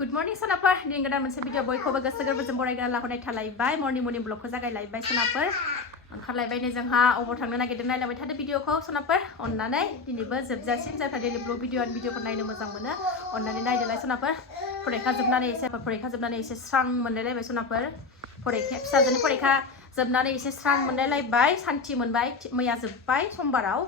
Good morning sonaper din godan मोनसे video बयखौबो गोसो गोरबोजों बरायग्रा लाहरनाय थालायबाय मर्निं ब्लगखौ जागायलायबाय सोनापर ओंखारलायबाय नै जोंहा अबाव थांनो नागिरदों नायलांबाय थादो भिडिअखौ सोनापर अननानै दिनैबो जोबजासिम जायफ्रा डेलि ब्लग भिडिअखौ नायनो मोजां मोनो अननानै नायदोलाय सोनापर फरिखा जोबनानै एसे स्रां मोनलायलायबाय सोनापर फिसाजोनि फरिखा जोबनानै एसे स्रां मोनलायलायबाय सान्थि मोनबाय मैया जोबबाय समबाराव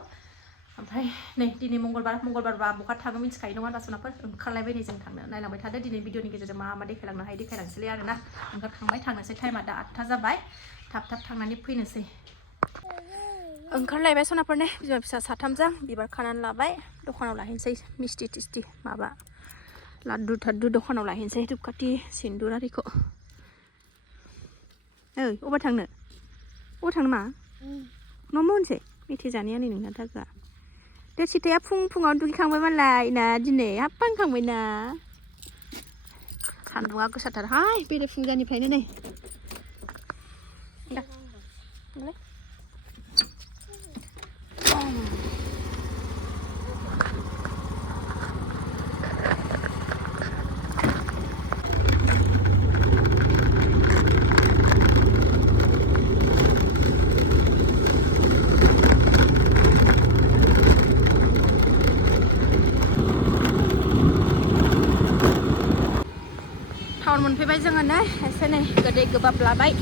ओमफ्राय नै दिनै मंगलबारबा बहा थाङो मिथिखायो नङा होनबा सोनापर ओंखारलायबाय नै जों थांनो नायलांबाय थादो दिनै भिडिअनि गेजेरजों मा देखायलांनो हायो देखायलांसैलै आरोना ओंखारखांबाय थांनोसै टाइमा दा 8टा जाबाय थाब थांनानै फैनोसै ओंखारलायबाय सोनापरने बिमा फिसा साथामजों बिबार खानानै लाबाय दखानाव लाहैनोसै मिस्टि टिस्टि माबा लाड्डु थाड्डु दखानाव लाहैनोसै धुपकाथि सिन्दुर आरिखौ ओइ अबाव थांनो मा न' मोनसै मेथाइ जानाया नै नोंना दागा दे सिथाया फुङाव दुगैखांबाय मालाय ना दिनै हाबखांबाय ना सान्दुङा गोसाथारहाय बेरे फुंजानिफ्रायनो नै टाउन मोनफैबाय जोङो नै एसे नै गोदै गोबाब लाबाय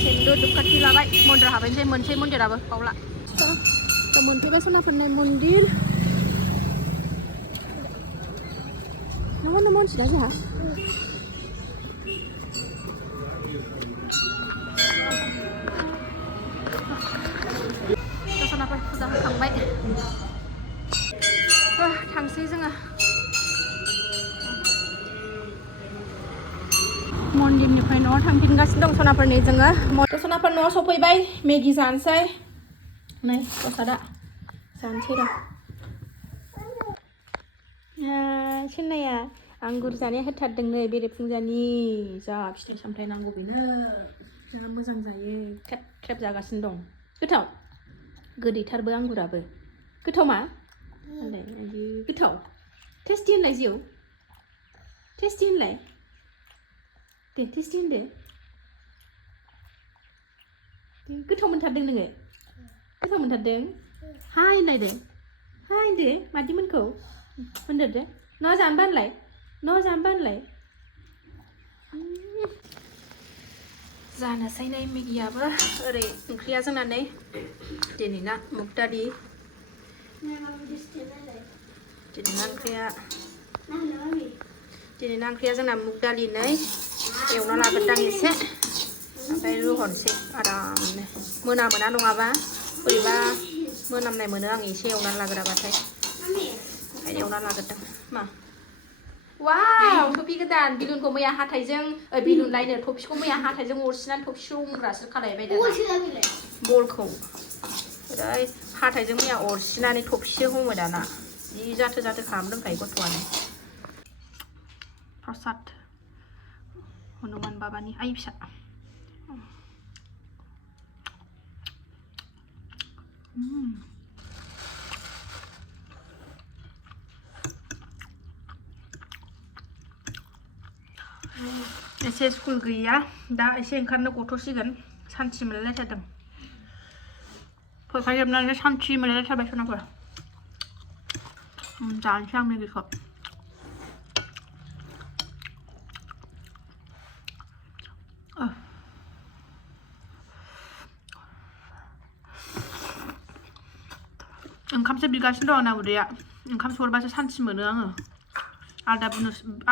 सिन्दुर धुपकाथि लाबाय मन्दिर हाबैनोसै मोनसे मन्दिराबो बावला मोनफैबाय सोनाफोरनाय मन्दिर नङा मोनथिला जोंहा सोनाफोर फुजा होखांबाय थांसै जोङो मन्दिरनिफ्राय न'आव थांफिनगासिनो दं सनाफोरनि जोङो सनाफोर न'आव सफैबाय मेगि जानोसै नै प्रसादा जानोसै र' सिन्नाया आंगुर जानाया होथारदों नै बेरेफुंजानि जा फिथाइ सामथाइ नांगौ बेनो जा मोजां जायो थेब जागासिनो दं गोथाव गोदैथारबो आंगुराबो गोथाव मा गोथाव टेस्टि होनलाय जिउ टेस्टि होनलाय दे टेस्टि होनदो गोथाव मोनथारदों नोङो गोथाव मोनथारदों हाय होनलायदो हाय होनदो मादिमोनखौ होनदो न' जानोबा होनलाय जानोसै नै मेगियाबो ओरै ओंख्रिया जोंना नै दिनैना मुग दालि दिनैना ओंख्रिया जोंना मुग दालि नै एवना लाग्रोदां एसे ओमफ्राय रुहरनोसै आरामनो मोनामोना नङाबा बोरैबा मोनामनाय मोनो आं एसे एवनानै लाग्राबाथाय ओंखायनो एवना लाग्रोदों मा वाव टफि गोदान बिलुनखौ मैया हाथायजों बिलुन लायनो टफिखौ मैया हाथायजों अरसिनानै टफि संग्रासो खालायबाय दाना बलखौ ओरै हाथायजों मैया अरसिनानै टफिसो हमो दाना जि जाथो खालामनो दोनखायो गथ'आनो प्रसाद हनुमान बाबानि आइ फिसा एसे स्कुल गैया दा एसे ओंखारनो गथ'सिगोन सान्थि मोनलायलायथारदों फरायजोबनानै सान्थि मोनलायलायथारबाय सोनाफोर जानोसै आं मेगिखौ ओंखामसो बिगासिनो दं आंना उदैया ओंखाम सहरबासो सान्थि मोनो आङो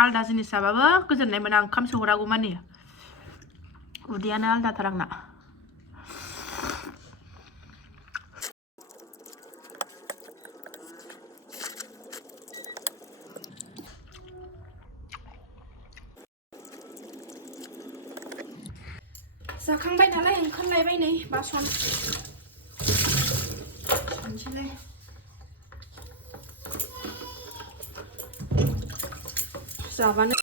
आलदा जिनिस जाबाबो गोजोननाय मोना ओंखाम सहरागौ मानि उदैयानो आलदाथार आंना जाखांबाय नालाय ओंखारलायबाय नै बासन सानसेलै जाबानो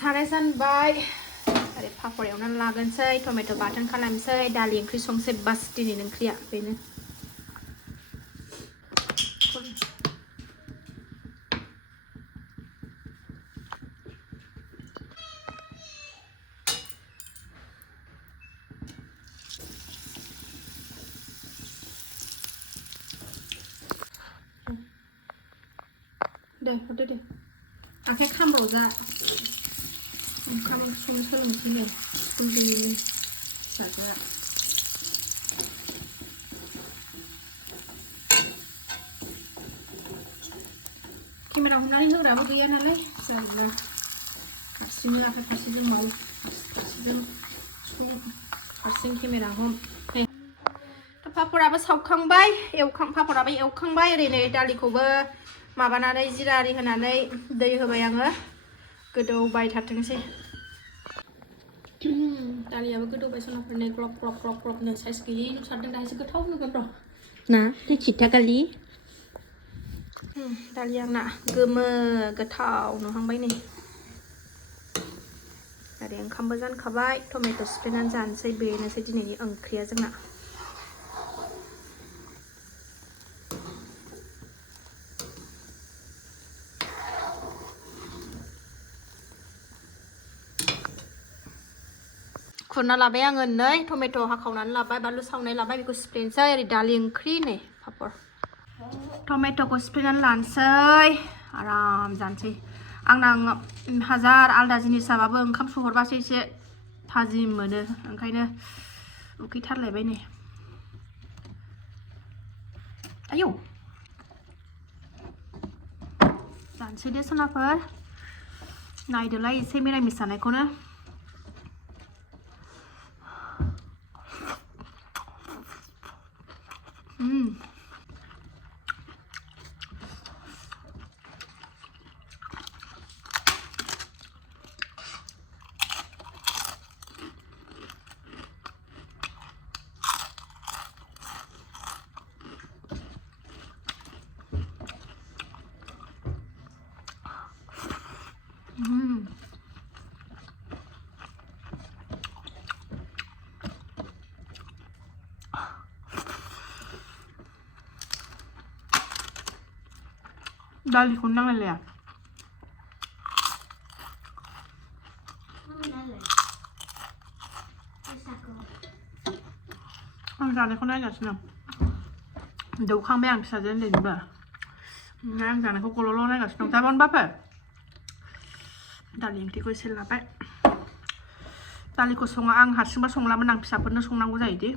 साराय जानबाय ओरै पापर एवनानै लागोनसै टमेट' बाथोन खालामसै दालि ओंख्रि संसै बास दिनैनि ओंख्रिया बेनो दे हरदो दे आखाइ खामबावजा ओंखाम संनो सोलोंनोसै नै स्कुल गैयिनि फिसाजोआ केमेरा हमनानै होग्राबो गैया नालाय जायोब्ला हारसिंनो आखाइ फारसेजों मावो फारसेजों सङो हारसिं केमेरा हम पापराबो सावखांबाय पापराबो एवखांबाय ओरैनो दालिखौबो माबानानै जिरा आरि होनानै दै होबाय आङो गोदौबाय थाथोंसै दालियाबो गोदौबाय सनाफोरनो ग्लब ग्लब ग्लब ग्लबनो साइज गैयै नुथारदों दाहायसो गोथाव नुगोन र' ना खिथा गालि दालिया आंना गोमो गोथाव नुहांबाय नै ओरै ओंखामबो जानखाबाय टमेट' सिफ्लेनानै जानोसै बेनोसै दिनैनि ओंख्रिया जोंना खुरना लाबाय आङो नै टमेट' हाखावनानै लाबाय बानलु सावनाय लाबाय बेखौ सिफ्लेनोसै ओरै दालि ओंख्रि नै पापर टमेट'खौ सिफ्लेनानै लानोसै आराम जानोसै आंना हाजार आलदा जिनिस जाबाबो ओंखाम सहरबासो एसे थाजिम मोनो ओंखायनो उखैथारलायबाय नै आयौ जानोसै दे सनाफोर नायदोलाय एसे मिरामिस जानायखौनो दालिखौ नांलायलाया आं जानायखौ नायगासिनो दौखांबाय आं फिसाजो उन्दैनिबो आं जानायखौ गल'ल' नायगासिनो दं जाबानो बाफोर दालि ओंख्रिखौ एसे लाबाय दालिखौ सङा आं हारसिंबा संलामोन आं फिसाफोरनो संनांगौ जायोदि